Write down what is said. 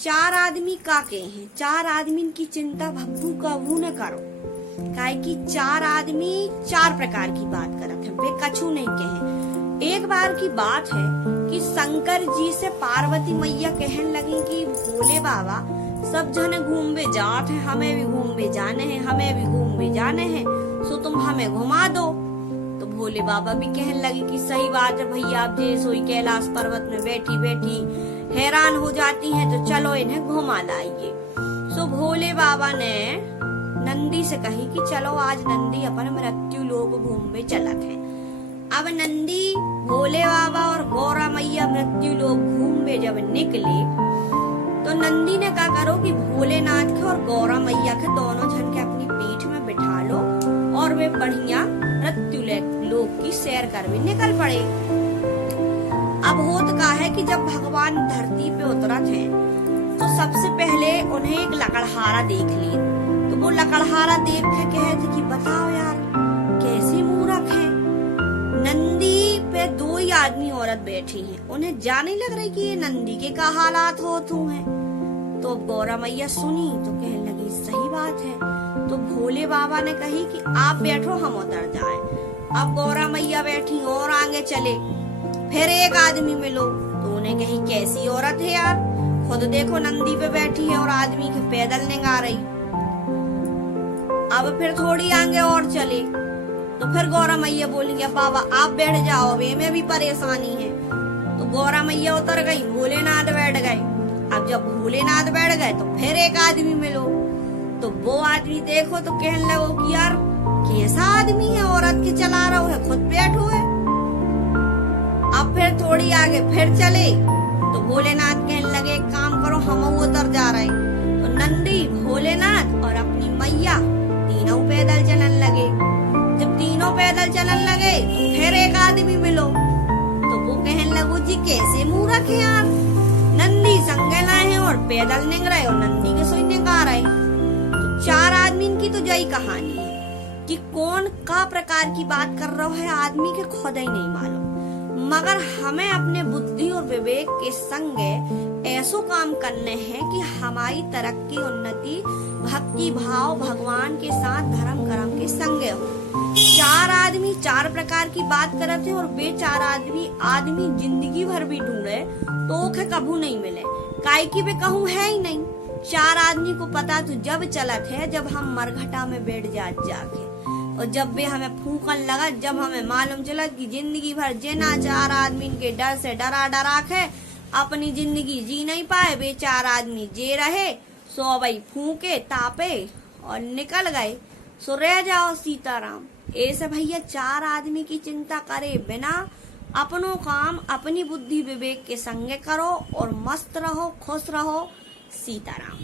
चार आदमी का के हैं, चार आदमी की चिंता भक्तू कबू न करो। काहे कि चार आदमी चार प्रकार की बात करत है, वे कछु नहीं कहे। एक बार की बात है कि शंकर जी से पार्वती मैया कहने लगी कि भोले बाबा सब जन घूमवे जात हैं, हमें भी घूमवे जाने हैं, हमें भी घूमवे जाने हैं, सो तुम हमें घुमा दो। तो भोले बाबा भी कहने लगे कि सही बात है भैया, आप जे सोई कैलाश पर्वत में बैठी बैठी हैरान हो जाती हैं, तो चलो इन्हें घुमा लाइए। सो भोले बाबा ने नंदी से कही कि चलो आज नंदी अपन मृत्यु लोक घूमवे चलत है। अब नंदी भोले बाबा और गौरा मैया मृत्यु लोक घूमवे जब निकले तो नंदी ने कहा करो कि भोलेनाथ के और गौरा मैया के दोनों जन के अपनी पीठ में बिठा लो और वे बढ़िया मृत्यु लोक की सैर कर भी निकल पड़े। अब होत का है कि जब भगवान धरती पे उतरत हैं तो सबसे पहले उन्हें एक लकड़हारा देख ली। तो वो लकड़हारा देख के कहे थे कि बताओ यार कैसी मूर्ख है, नंदी पे दो ही आदमी औरत बैठी हैं, उन्हें जाने लग रही कि ये नंदी के का हालात होते हैं। तो गौरा मैया सुनी तो कहने लगी सही बात है। तो भोले बाबा ने कही कि आप बैठो हम उतर जाएं। अब गौरा मैया बैठी और आगे चले, फिर एक आदमी मिलो तो उन्हें कही कैसी औरत है यार, खुद देखो नंदी पे बैठी है और आदमी के पैदल निगा रही। अब फिर थोड़ी आगे और चले तो फिर गौरा मैया बोलेंगे बाबा आप बैठ जाओ, वे में भी परेशानी है। तो गौरा मैया उतर गई, भोलेनाथ बैठ गए। अब जब भोलेनाथ बैठ गए तो फिर एक आदमी मिलो तो वो आदमी देखो तो कहने लगो कि यार कैसा आदमी है, औरत के चला रहा है, खुद बैठो है। अब फिर थोड़ी आगे फिर चले तो भोलेनाथ कहने लगे एक काम करो हम उतर जा रहे हैं। तो नंदी भोलेनाथ और अपनी मैया तीनों पैदल चलन लगे। जब तीनों पैदल चलन लगे तो फिर एक आदमी मिलो तो वो कहने लगो जी कैसे मूर्ख है यार, नंदी संगे लाए हैं और पैदल निकल रहे और नंदी के सोई निकाल रहे। तो चार आदमी की तो यही कहानी है कि कौन का प्रकार की बात कर रहा है आदमी के खुद ही नहीं मालूम, मगर हमें अपने बुद्धि और विवेक के संग ऐसो काम करने हैं कि हमारी तरक्की उन्नति भक्ति भाव भगवान के साथ धर्म कर्म के संग हो। चार आदमी चार प्रकार की बात करते हैं और वे चार आदमी जिंदगी भर भी ढूंढे तो ओखे कभू नहीं मिले, काहे की वे कहूँ है ही नहीं। चार आदमी को पता तो जब चलत है जब हम मरघटा में बैठ जाके, और जब वे हमें फूकन लगा, जब हमें मालूम चला कि जिंदगी भर जिना चार आदमी के डर से डरा के अपनी जिंदगी जी नहीं पाए, वे चार आदमी जे रहे सो भाई फूके तापे और निकल गए, सो रह जाओ सीताराम। ऐसे भैया चार आदमी की चिंता करे बिना अपनों काम अपनी बुद्धि विवेक के संगे करो और मस्त रहो खुश रहो। सीताराम।